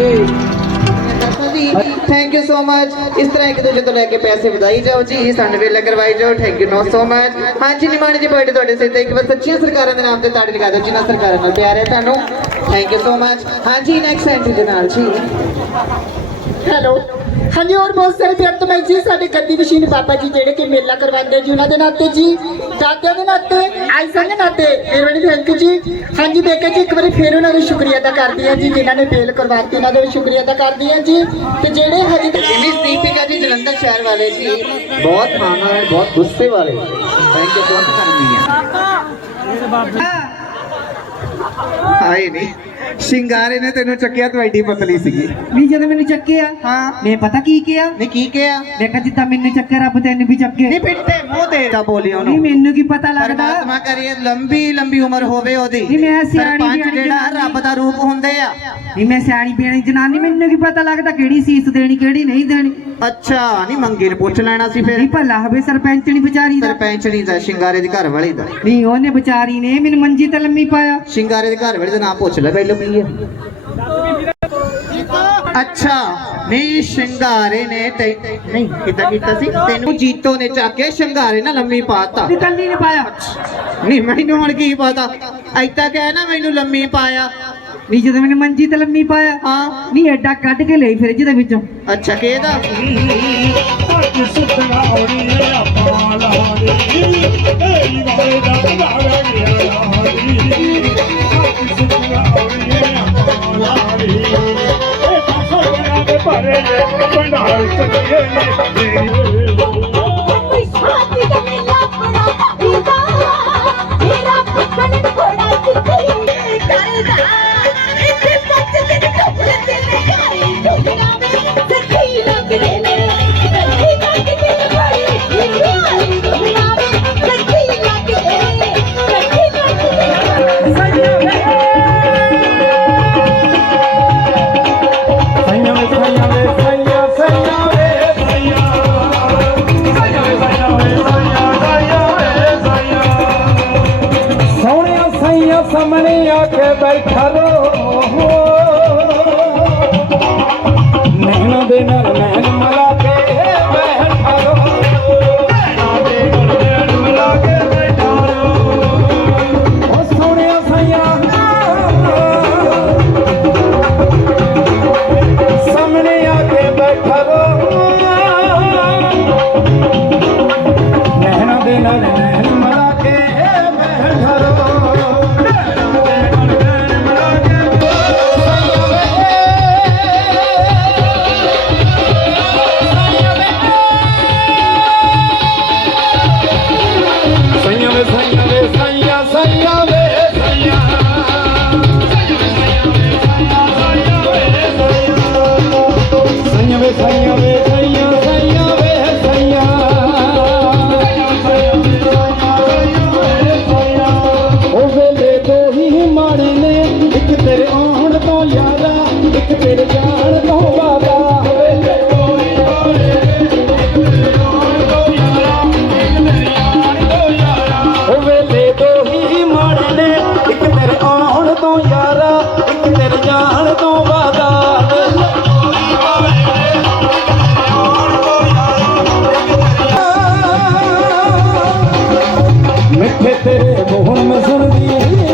ਜੀ thank you so much ਇਸ ਤਰ੍ਹਾਂ ਇੱਕ ਦੂਜੇ ਤੋਂ ਲੈ ਕੇ ਪੈਸੇ ਵਧਾਈ ਜਾਓ ਜੀ। ਸਾਡੇ ਵੇਲੇ ਕਰਵਾਈ ਜਾਓ। Thank you no so much ਹਾਂਜੀ ਨਿਮਾਣੀ ਜੀ ਬਰਥਡੇ ਤੁਹਾਡੇ ਸਿਰ ਤੇ। ਇੱਕ ਵਾਰ ਸੱਚੀਆਂ ਸਰਕਾਰਾਂ ਦੇ ਨਾਮ ਤੇ ਤਾੜੀ ਲਗਾ ਦਿਓ। ਜਿਨ੍ਹਾਂ ਸਰਕਾਰਾਂ ਨਾਲ ਪਿਆਰ ਹੈ ਤੁਹਾਨੂੰ। ਥੈਂਕ ਯੂ ਸੋ ਮਚ ਹਾਂਜੀ ਨੈਕਸਟ ਐਂਟਰੀ ਦੇ ਨਾਲ ਜੀ। ਹੈਲੋ ਹਾਂਜੀ ਹੋਰ ਬਹੁਤ ਸਾਰੇ ਪਿਆਰ ਤੋਂ ਮੈਂ ਜੀ ਸਾਡੇ ਗੱਦੀ ਮਸ਼ੀਨ ਬਾਬਾ ਜੀ ਜਿਹੜੇ ਕਿ ਮੇਲਾ ਕਰਵਾਉਂਦੇ ਜੀ ਉਹਨਾਂ ਦੇ ਨਾਤੇ ਜੀ ਦਾਦਿਆਂ ਦੇ ਨਾਤੇ ਆਇਸਾਂ ਦੇ ਨਾਤੇ ਮੇਰਵਾਨੀ ਥੈਂਕ ਯੂ ਜੀ। ਹਾਂਜੀ ਦੇਖੇ ਜੀ ਇੱਕ ਵਾਰੀ ਫੇਰ ਉਹਨਾਂ ਦਾ ਸ਼ੁਕਰੀਆ ਅਦਾ ਕਰਦੀ ਹਾਂ ਜੀ ਜਿਨ੍ਹਾਂ ਨੇ ਬੇਲ ਕਰਵਾਤੀ ਉਹਨਾਂ ਦਾ ਵੀ ਸ਼ੁਕਰੀਆ ਅਦਾ ਕਰਦੀ ਹਾਂ ਜੀ। ਤੇ ਜਿਹੜੇ ਹਜੇ ਤੱਕ ਮਿਸ ਦੀਪਿਕਾ ਜੀ ਜਲੰਧਰ ਸ਼ਹਿਰ ਵਾਲੇ ਜੀ ਬਹੁਤ ਖਾਣਾ ਹੈ ਬਹੁਤ ਗੁੱਸੇ ਵਾਲੇ ਥੈਂਕ ਯੂ ਬਹੁਤ ਕਰਨੀ ਹੈ। ਹਾਏ ਨਹੀਂ ਸ਼ਿੰਗਾਰੇ ਨੇ ਤੈਨੂੰ ਚੱਕਿਆ ਤੂੰ ਐਡੀ ਪਤਲੀ ਸੀਗੀ। ਵੀ ਜਦੋਂ ਮੈਨੂੰ ਚੱਕਿਆ ਹਾਂ। ਮੈਂ ਪਤਾ ਕੀ ਕਿਹਾ? ਨੇ ਕੀ ਕਿਹਾ? ਮੈਂ ਕਿਹਾ ਜਿੱਦਾਂ ਮੈਨੂੰ ਚੱਕਿਆ ਰੱਬ ਤੈਨੂੰ ਵੀ ਚੱਕੇ। ਨਹੀਂ ਪਿੱਟੇ ਮੂੰਹ ਤੇ ਤਾਂ ਬੋਲੀ ਨਹੀਂ ਉਹਨੂੰ ਮੈਨੂੰ ਕੀ ਪਤਾ ਲੱਗਦਾ? ਪਰਮਾਤਮਾ ਕਰੀਏ ਲੰਬੀ ਲੰਬੀ ਉਮਰ ਹੋਵੇ ਉਹਦੀ। ਨਹੀਂ, ਮੈਂ ਸਿਆਣੀ ਬਿਆਣੀ ਜਿਹੜਾ। ਰੱਬ ਦਾ ਰੂਪ ਹੁੰਦੇ ਆ। ਨਹੀਂ ਮੈਂ ਸਿਆਣੀ ਬਿਆਣੀ ਜਨਾਨੀ ਮੈਨੂੰ ਕੀ ਪਤਾ ਲੱਗਦਾ ਕਿਹੜੀ ਸੀਸ ਦੇਣੀ ਕਿਹੜੀ ਨਹੀਂ ਦੇਣੀ। ਅੱਛਾ ਨਹੀਂ ਮੰਗੇ ਨੇ ਪੁੱਛ ਲੈਣਾ ਸੀ ਫਿਰ। ਨਹੀਂ ਭਲਾ ਹੋਵੇ ਸਰਪੰਚਣੀ ਵਿਚਾਰੀ ਦਾ। ਸਰਪੰਚਣੀ ਦਾ ਸ਼ਿੰਗਾਰੇ ਦੇ ਘਰ ਵਾਲੀ ਦਾ। ਨਹੀਂ ਉਹਨੇ ਵਿਚਾਰੀ ਨੇ ਮੈਨੂੰ ਮੰਜੀ ਤੇ ਲੰਮੀ ਪਾਇਆ। ਸ਼ਿੰਗਾਰੇ ਦੇ ਘਰ ਵਾਲੇ ਦਾ ਨਾਮ ਪੁੱਛ ਲੈ ਪਹਿਲਾਂ ਕੀ ਹੈ ਅੱਛਾ ਨਹੀਂ ਸ਼ਿੰਗਾਰੇ ਨੇ ਤੇ ਨਹੀਂ ਕਿੱਦਾਂ ਕੀਤਾ ਸੀ? ਤੈਨੂੰ ਜੀਤੋ ਨੇ ਚੱਕ ਕੇ ਸ਼ਿੰਗਾਰੇ ਨਾਲ ਲੰਮੀ ਪਾਤਾ। ਤੇ ਕੱਲੀ ਨੇ ਪਾਇਆ। ਨਹੀਂ ਮੈਨੂੰ ਹੁਣ ਕੀ ਪਤਾ? ਐਤਾ ਕਹਿ ਨਾ ਮੈਨੂੰ ਲੰਮੀ ਪਾਇਆ। ਨਹੀਂ ਜਦੋਂ ਮੈਨੂੰ ਮੰਜੀ ਤੇ ਲੰਮੀ ਪਾਇਆ ਹਾਂ ਨਹੀਂ ਐਡਾ ਕੱਢ ਕੇ ਲਈ ਫ੍ਰਿਜ ਦੇ ਵਿੱਚੋਂ। ਅੱਛਾ ਕਿਹਦਾ? ਅੱਜ ਸੁੱਤਣਾ ਹੋਣੀ ਮਿੱਠੇ ਤੇਰੇ ਮੋਹਨ ਮੈਂ ਸੁਣਦੀ ਮਰ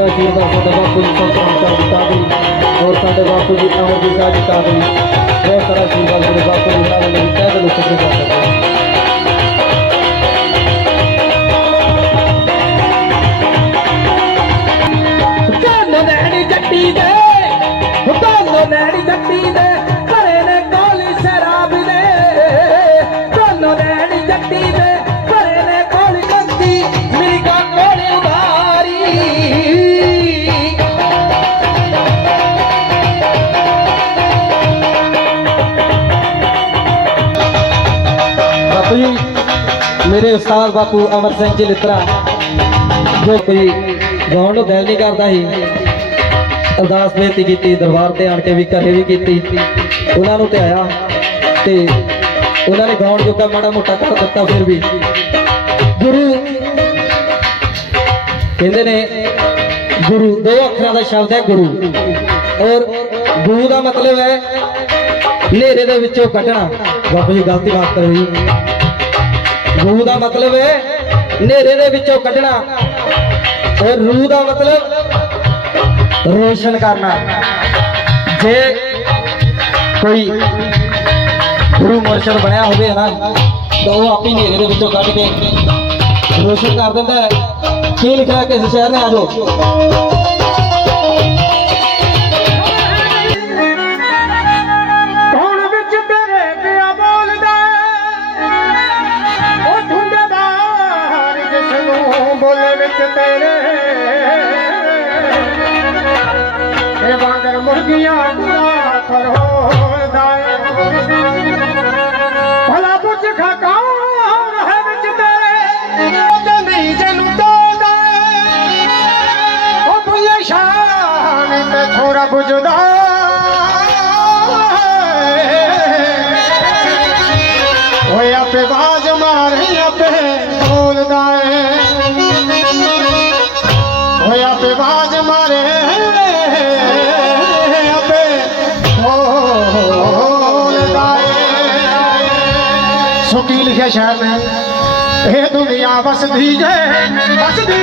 ਹੋਇਆ ਜੀ ਦਾ ਸਾਡਾ ਬਾਪੂ ਜੀ ਸੰਤਾਂ ਦਾ ਦਿੱਤਾ ਦੀ ਹੋਰ ਸਾਡੇ ਬਾਪੂ ਜੀ ਅਮਰ ਦੀ ਸਾਹ ਦਿੱਤਾ ਦੀ ਬਹੁਤ ਸਾਰਾ ਜੀਵਨ ਦੇ ਬਾਪੂ ਜੀ ਨਾਲ ਮੇਰੀ ਤਹਿ ਦਿਲੋਂ ਸ਼ੁਕਰ ਕਰਦਾ ਹਾਂ। ਜੱਟੀ ਦੇ ਹੁਤਾਂ ਨੈਣੀ ਜੱਟੀ ਦੇ। ਮੇਰੇ ਉਸਤਾਦ ਬਾਪੂ ਅਮਰ ਸਿੰਘ ਜੀ ਲਿੱਤਰਾ, ਜੋ ਕੋਈ ਗਾਉਣ ਨੂੰ ਦਿਲ ਨਹੀਂ ਕਰਦਾ ਸੀ, ਅਰਦਾਸ ਬੇਨਤੀ ਕੀਤੀ, ਦਰਬਾਰ ਤੇ ਆਣ ਕੇ ਵੀ ਘਰੇ ਵੀ ਕੀਤੀ। ਉਹਨਾਂ ਨੂੰ ਤੇ ਆਇਆ ਤੇ ਉਹਨਾਂ ਨੇ ਗਾਉਣ ਜੋਗਾ ਮਾੜਾ ਮੋਟਾ ਕਰ ਦਿੱਤਾ ਫਿਰ ਵੀ। ਗੁਰੂ ਕਹਿੰਦੇ ਨੇ, ਗੁਰੂ ਦੋ ਅੱਖਰਾਂ ਦਾ ਸ਼ਬਦ ਹੈ ਗੁਰੂ। ਔਰ ਗੁਰੂ ਦਾ ਮਤਲਬ ਹੈ, ਹਨੇਰੇ ਦੇ ਵਿੱਚੋਂ ਕੱਢਣਾ। ਬਾਪੂ ਜੀ, ਗਲਤੀ ਬਾਤ ਕਰੋ ਜੀ। ਰੂਹ ਦਾ ਮਤਲਬ ਹੈ ਹਨੇਰੇ ਦੇ ਵਿੱਚੋਂ ਕੱਢਣਾ। ਔਰ ਰੂਹ ਦਾ ਮਤਲਬ ਰੋਸ਼ਨ ਕਰਨਾ। ਜੇ ਕੋਈ ਗੁਰੂ ਮੁਰਸ਼ਦ ਬਣਿਆ ਹੋਵੇ ਨਾ, ਤਾਂ ਉਹ ਆਪੇ ਹਨੇਰੇ ਦੇ ਵਿੱਚੋਂ ਕੱਢ ਕੇ ਰੋਸ਼ਨ ਕਰ ਦਿੰਦਾ ਹੈ। ਕੀ ਲਿਖਿਆ ਕਿਸੇ ਸ਼ਹਿਰ ਨੇ ਆਜੋ ਵਿੱਚ ਤੇਰੇ। ਇਹ ਵਾਂਗਰ ਮੁਰਗੀਆਂ ਗੁਆ ਫਰੋਲਦਾ ਭਲਾ ਪੁੱਛ ਖਾ ਕੌਣ ਹੈ ਵਿੱਚ ਤੇਰੇ? ਉਹ ਚੰਦੀ ਜਨੂੰ ਤੋਦਾ ਉਹ ਬੁੱਲੇ ਸ਼ਾਨ ਤੇ ਥੋੜਾ ਬੁਝਦਾ ਲਿਖਿਆ ਸ਼ਾਇਰ ਨੇ ਇਹ ਦੁਨੀਆ ਵਸਦੀ ਜੇ ਵਸਦੀ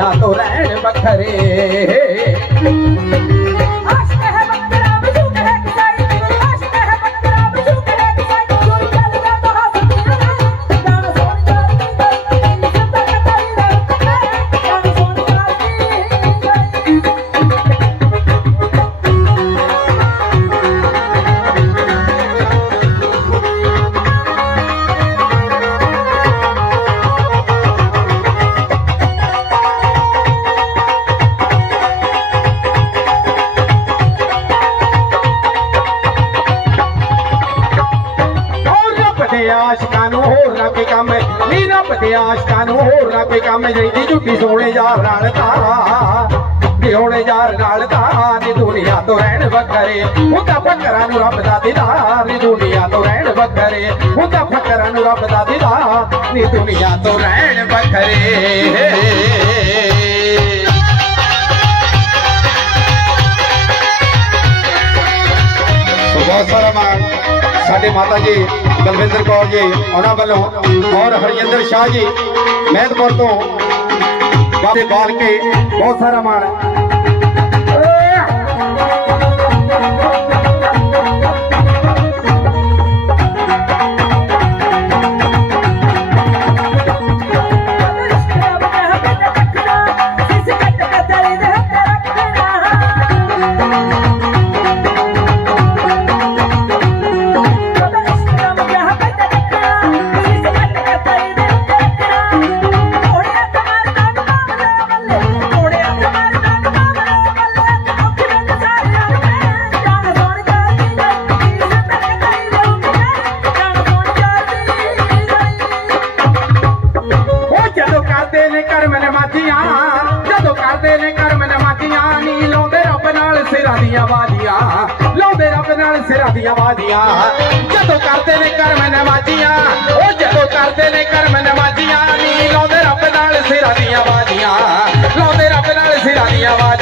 ਦੁਨੀਆ ਤੋਂ ਰਹਿਣ ਵੱਖਰੇ। ਦੇ ਆਸ਼ਕਾਂ ਨੂੰ ਹੋਰ ਨਾ ਕੋਈ ਕੰਮ ਨੀ ਰੱਬ ਦੇ ਆਸ਼ਕਾਂ ਨੂੰ ਹੋਰ ਨਾ ਕੋਈ ਕੰਮ ਜਿਹੜੀ ਝੁੱਟੀ ਸੋਹਣੇ ਯਾਰ ਨਾਲ ਤਾਂ ਹੋਣੇ ਯਾਰ ਨਾਲ ਤਾਂ, ਨੀ ਦੁਨੀਆ ਤੋਂ ਰਹਿਣ ਵੱਖਰੇ। ਹੁੰਦਾ ਫਕਰਾਂ ਨੂੰ ਰੱਬ ਦਾ ਦੀਦਾਰ, ਨੀ ਦੁਨੀਆ ਤੋਂ ਰਹਿਣ ਵੱਖਰੇ। ਹੁੰਦਾ ਫਕਰਾਂ ਨੂੰ ਰੱਬ ਦਾ ਦੀਦਾਰ, ਨੀ ਦੁਨੀਆ ਤੋਂ ਰਹਿਣ ਵੱਖਰੇ। ਬਹੁਤ ਸਾਰਾ ਮਾਣ ਸਾਡੇ ਮਾਤਾ ਜੀ ਬਲਵਿੰਦਰ ਕੌਰ ਜੀ ਉਹਨਾਂ ਵੱਲੋਂ ਔਰ ਹਰਜਿੰਦਰ ਸ਼ਾਹ ਜੀ ਮਹਿਤਪੁਰ ਤੋਂ ਬਾਬੇ ਬਾਲ ਕੇ ਬਹੁਤ ਸਾਰਾ ਮਾਣ ਨਵਾਜ਼ੀਆਂ। ਜਦੋਂ ਕਰਦੇ ਨੇ ਕਰਮ ਨਵਾਜ਼ੀਆਂ, ਉਹ ਜਦੋਂ ਕਰਦੇ ਨੇ ਕਰਮ ਨਵਾਜ਼ੀਆਂ ਲਾਉਂਦੇ ਰੱਬ ਨਾਲ ਸਿਰਾਂ ਦੀਆਂ ਵਾਜੀਆਂ, ਲਾਉਂਦੇ ਰੱਬ ਨਾਲ ਸਿਰਾਂ ਦੀਆਂ ਵਾਜੀਆਂ।